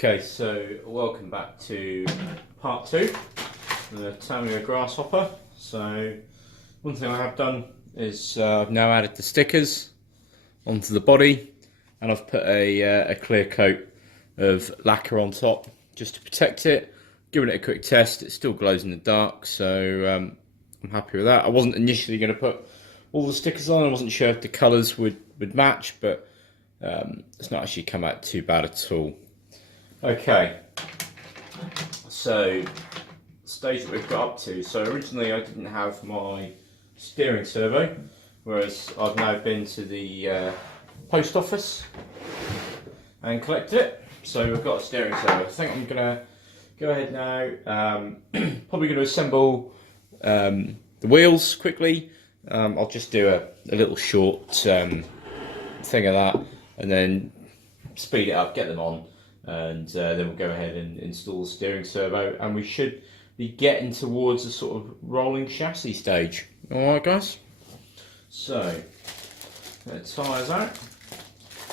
Okay, so welcome back to part 2, the Tamiya Grasshopper. So one thing I have done is I've now added the stickers onto the body, and I've put a clear coat of lacquer on top just to protect it. Giving it a quick test, it still glows in the dark, so I'm happy with that. I wasn't initially going to put all the stickers on. I wasn't sure if the colours would match, but it's not actually come out too bad at all. Okay, so the stage that we've got up to. So originally I didn't have my steering servo, whereas I've now been to the post office and collected it. So we've got a steering servo. I think I'm going to go ahead now, probably going to assemble the wheels quickly. I'll just do a little short thing of that and then speed it up, get them on, and then we'll go ahead and install the steering servo, and we should be getting towards a sort of rolling chassis stage. Alright guys, so the tyres out.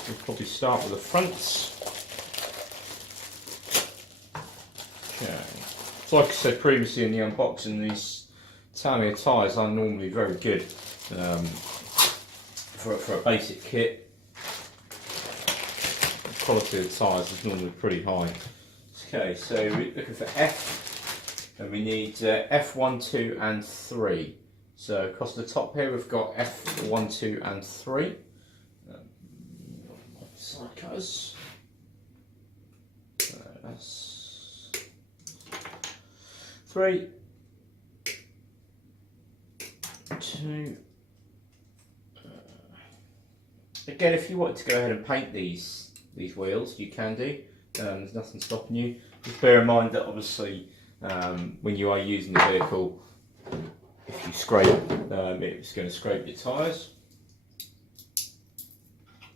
We'll probably start with the fronts. Okay. So like I said previously in the unboxing, these Tamiya tyres are normally very good for a basic kit. The quality of the tyres is normally pretty high. Okay, so we're looking for F, and we need F1, 2 and 3. So across the top here we've got F1, 2 and 3. Side cutters. That's 3, 2. Again, if you wanted to go ahead and paint these wheels, you can do. There's nothing stopping you. Just bear in mind that obviously when you are using the vehicle, if you scrape, it's going to scrape your tyres.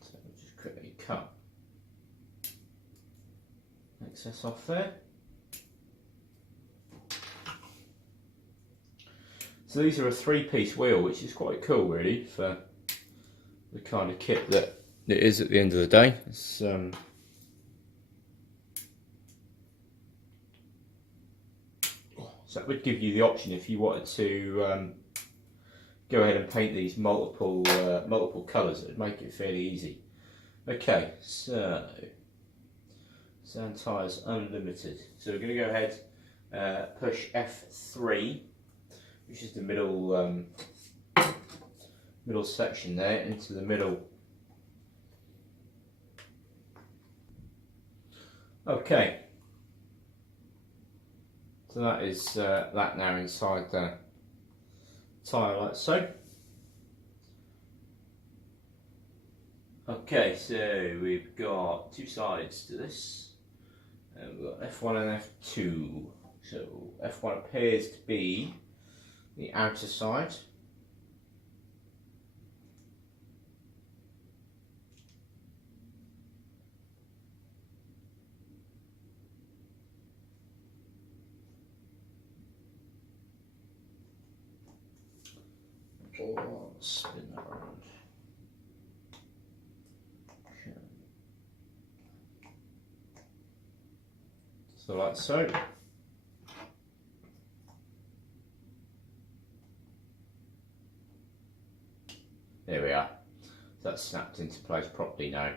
So we'll just quickly cut excess off there. So these are a 3-piece wheel, which is quite cool really for the kind of kit that it is at the end of the day. It's, so that would give you the option if you wanted to go ahead and paint these multiple colours. It would make it fairly easy. Okay, so Sand Tyres Unlimited. So we're going to go ahead, push F3, which is the middle middle section there, into the middle. Okay, so that is that now inside the tyre like so. Okay, so we've got two sides to this. We've got F1 and F2. So F1 appears to be the outer side. Or spin that around. Okay. So like so. There we are. So that's snapped into place properly now.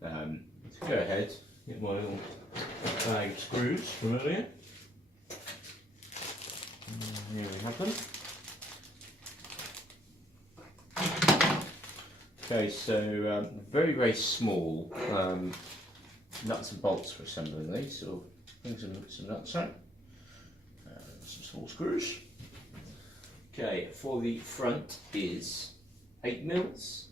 Let's go ahead, get my little bag of screws from earlier. And here we have them. Okay, so very, very small nuts and bolts for assembling these. So bring some nuts out, some small screws. Okay, for the front is 8 mils,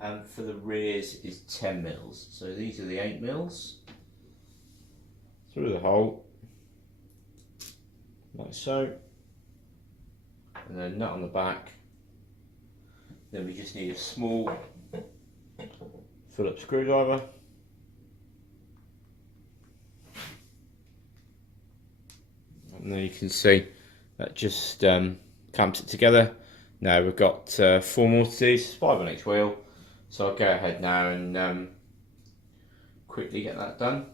and for the rears is 10 mils. So these are the 8 mils through the hole, like so, and then nut on the back. Then we just need a small Phillips screwdriver. And then you can see that just clamps it together. Now we've got 4 more to these, 5 on each wheel. So I'll go ahead now and quickly get that done.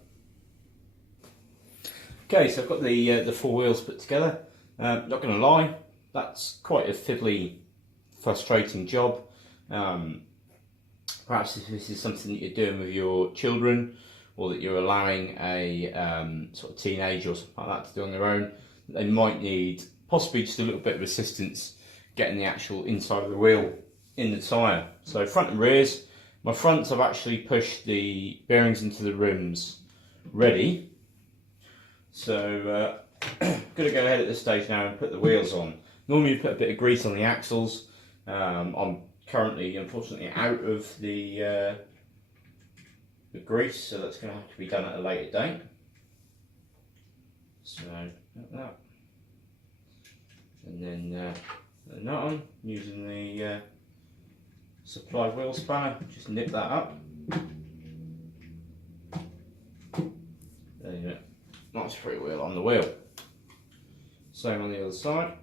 Okay, so I've got the four wheels put together. Not going to lie, that's quite a fiddly, frustrating job. Perhaps if this is something that you're doing with your children, or that you're allowing a sort of teenager or something like that to do on their own, they might need possibly just a little bit of assistance getting the actual inside of the wheel in the tyre. So front and rears, my fronts I've actually pushed the bearings into the rims ready. So I'm going to go ahead at this stage now and put the wheels on. Normally you put a bit of grease on the axles. I'm currently unfortunately out of the grease, so that's going to have to be done at a later date. So like that, and then the nut on using the supplied wheel spanner. Just nip that up. There you go. Nice free wheel on the wheel. Same on the other side.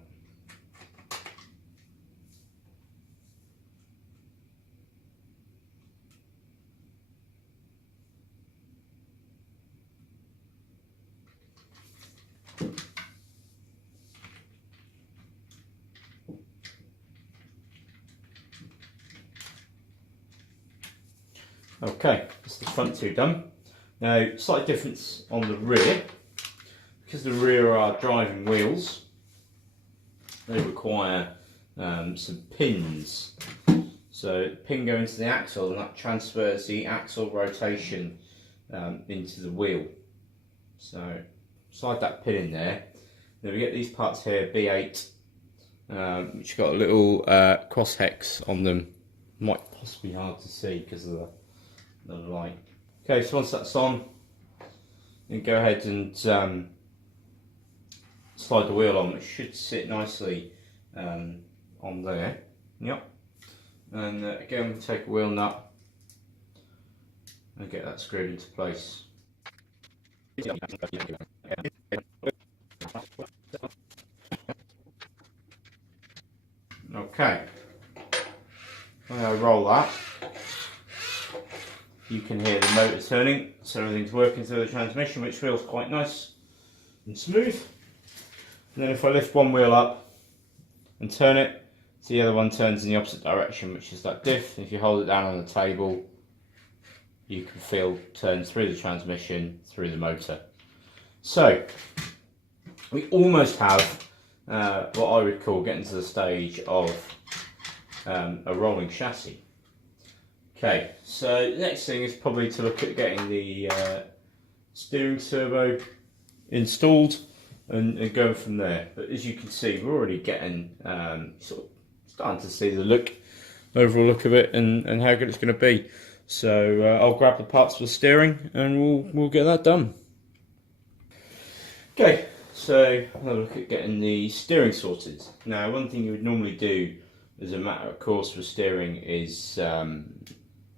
Okay, that's the front two done. Now, slight difference on the rear. Because the rear are driving wheels, they require some pins. So the pin goes into the axle and that transfers the axle rotation into the wheel. So slide that pin in there. Then we get these parts here, B8, which got a little cross hex on them. Might possibly be hard to see because of the light. Okay, so once that's on, then go ahead and slide the wheel on. It should sit nicely on there. Yep. And again, we take a wheel nut and get that screwed into place. Okay. When I roll that, you can hear the motor turning, so everything's working through the transmission, which feels quite nice and smooth. And then if I lift one wheel up and turn it, the other one turns in the opposite direction, which is that diff. If you hold it down on the table, you can feel turns through the transmission, through the motor. So we almost have what I would call getting to the stage of a rolling chassis. Okay, so the next thing is probably to look at getting the steering servo installed and going from there. But as you can see, we're already getting sort of starting to see the overall look of it and how good it's going to be. So I'll grab the parts for the steering and we'll get that done. Okay, so I'll look at getting the steering sorted. Now, one thing you would normally do as a matter of course for steering is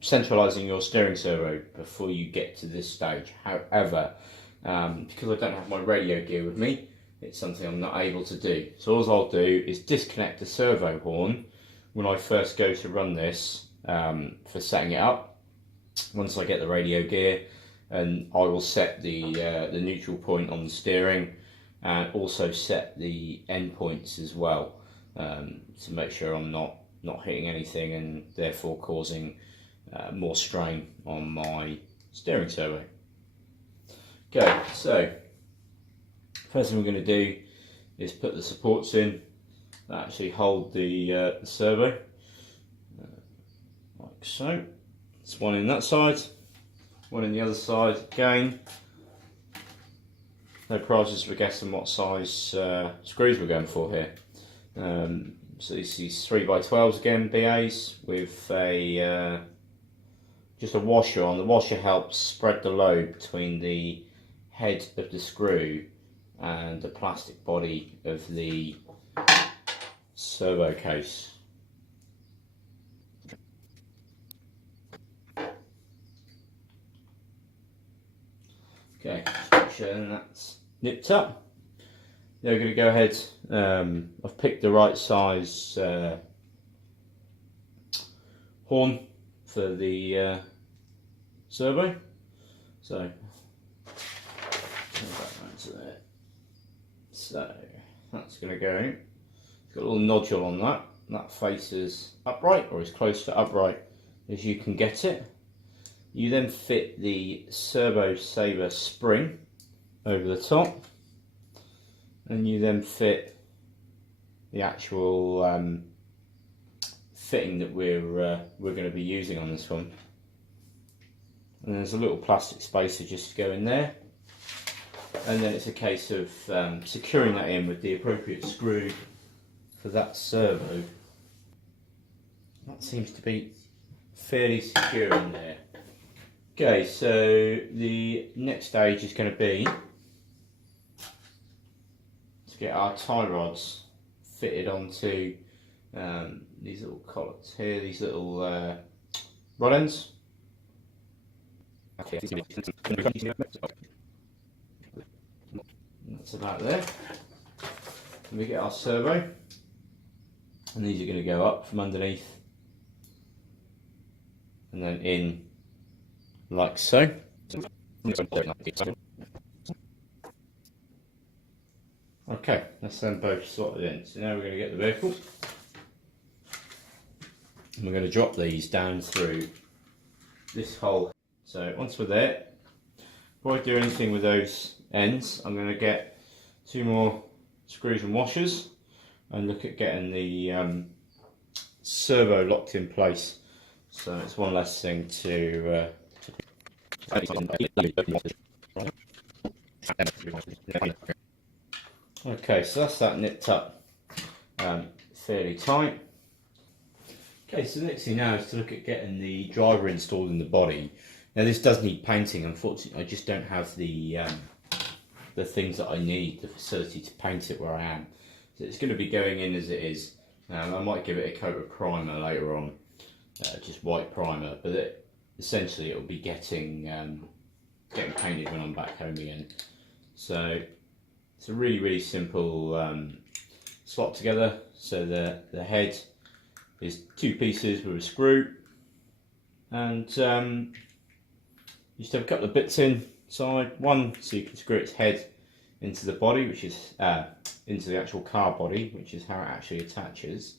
centralising your steering servo before you get to this stage. However, because I don't have my radio gear with me, it's something I'm not able to do. So all I'll do is disconnect the servo horn when I first go to run this for setting it up. Once I get the radio gear, and I will set the neutral point on the steering and also set the end points as well to make sure I'm not hitting anything and therefore causing more strain on my steering servo. Okay, so first thing we're going to do is put the supports in that actually hold the servo, like so. There's one in that side, one in the other side. Again, no prizes for guessing what size screws we're going for here. So this is 3x12s again, BAs with a just a washer on. The washer helps spread the load between the head of the screw and the plastic body of the servo case. Okay, just make sure that's nipped up. Now we're going to go ahead, I've picked the right size horn for the servo. So There. So that's going to go. It's got a little nodule on that. That faces upright, or as close to upright as you can get it. You then fit the servo saver spring over the top, and you then fit the actual fitting that we're going to be using on this one. And there's a little plastic spacer just to go in there, and then it's a case of securing that in with the appropriate screw for that servo. That seems to be fairly secure in there. Okay, so the next stage is going to be to get our tie rods fitted onto these little collets here, these little rod ends. That's about there. And we get our servo, and these are going to go up from underneath and then in like so. Okay, that's them both slotted in. So now we're going to get the vehicle, and we're going to drop these down through this hole. So once we're there, before I do anything with those ends, I'm going to get 2 more screws and washers and look at getting the servo locked in place. So it's one less thing to okay, so that's that nipped up fairly tight. Okay, so the next thing now is to look at getting the driver installed in the body. Now this does need painting. Unfortunately, I just don't have the things that I need, the facility to paint it where I am. So it's going to be going in as it is. I might give it a coat of primer later on, just white primer, but essentially it will be getting painted when I'm back home again. So it's a really simple slot together. So the head is 2 pieces with a screw, and you just have a couple of bits inside. One so you can screw its head into the body, which is into the actual car body, which is how it actually attaches.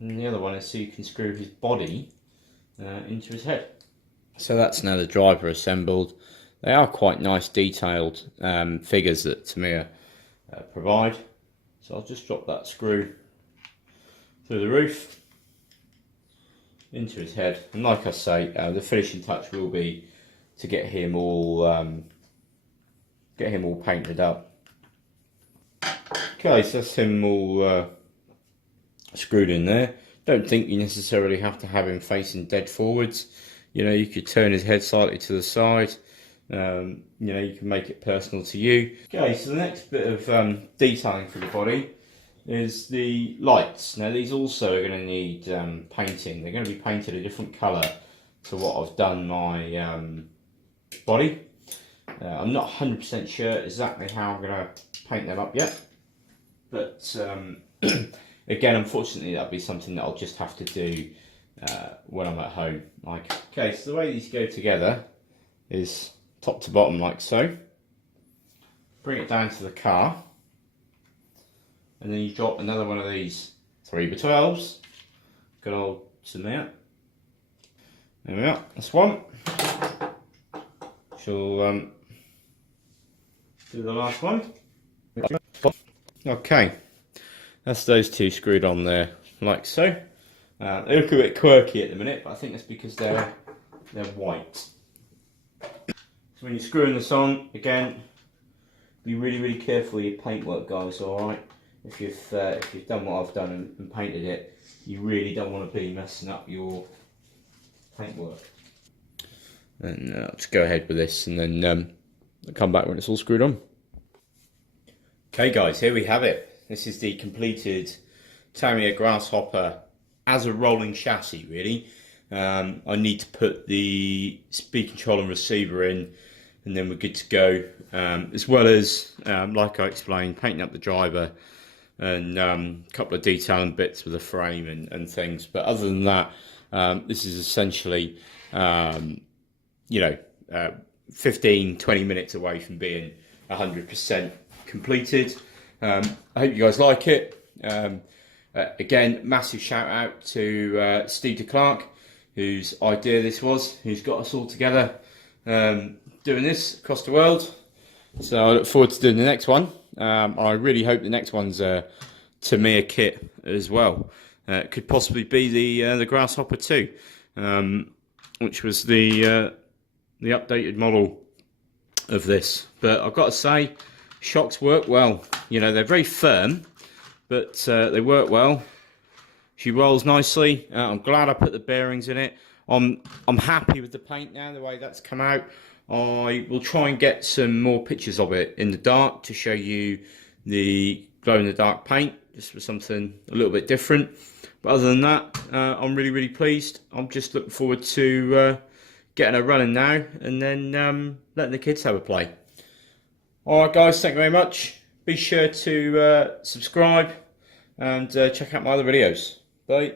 And the other one is so you can screw his body into his head. So that's now the driver assembled. They are quite nice detailed figures that Tamiya provide. So I'll just drop that screw through the roof into his head, and like I say, the finishing touch will be to get him all painted up. Okay, so that's him all screwed in there. Don't think you necessarily have to have him facing dead forwards. You know, you could turn his head slightly to the side. You know, you can make it personal to you. Okay, so the next bit of detailing for the body is the lights. Now these also are going to need painting. They're going to be painted a different colour to what I've done my body. I'm not 100% sure exactly how I'm going to paint them up yet, but again, unfortunately, that'll be something that I'll just have to do when I'm at home. Okay, so the way these go together is top to bottom like so. Bring it down to the car, and then you drop another one of these 3x12s. Good old Tamiya. There we are, that's one. Shall do the last one. Okay, that's those 2 screwed on there, like so. They look a bit quirky at the minute, but I think that's because they're white. So when you're screwing this on, again, be really careful with your paintwork, guys. All right, if you've done what I've done and painted it, you really don't want to be messing up your paintwork. And I'll just go ahead with this, and then I'll come back when it's all screwed on. Okay, guys, here we have it. This is the completed Tamiya Grasshopper as a rolling chassis, really. I need to put the speed control and receiver in, and then we're good to go, as well as, like I explained, painting up the driver and a couple of detailing bits with the frame and things. But other than that, this is essentially, you know, 15-20 minutes away from being 100% completed. I hope you guys like it. Again, massive shout out to Steve Declarks, whose idea this was, who's got us all together doing this across the world. So I look forward to doing the next one. I really hope the next one's a Tamiya kit as well. It could possibly be the Grasshopper 2, which was the updated model of this. But I've got to say, shocks work well. You know, they're very firm, but they work well. She rolls nicely. I'm glad I put the bearings in it. I'm happy with the paint now, the way that's come out. I will try and get some more pictures of it in the dark to show you the glow-in-the-dark paint, just for something a little bit different. But other than that, I'm really pleased. I'm just looking forward to getting her running now, and then letting the kids have a play. Alright guys, thank you very much. Be sure to subscribe and check out my other videos. Bye.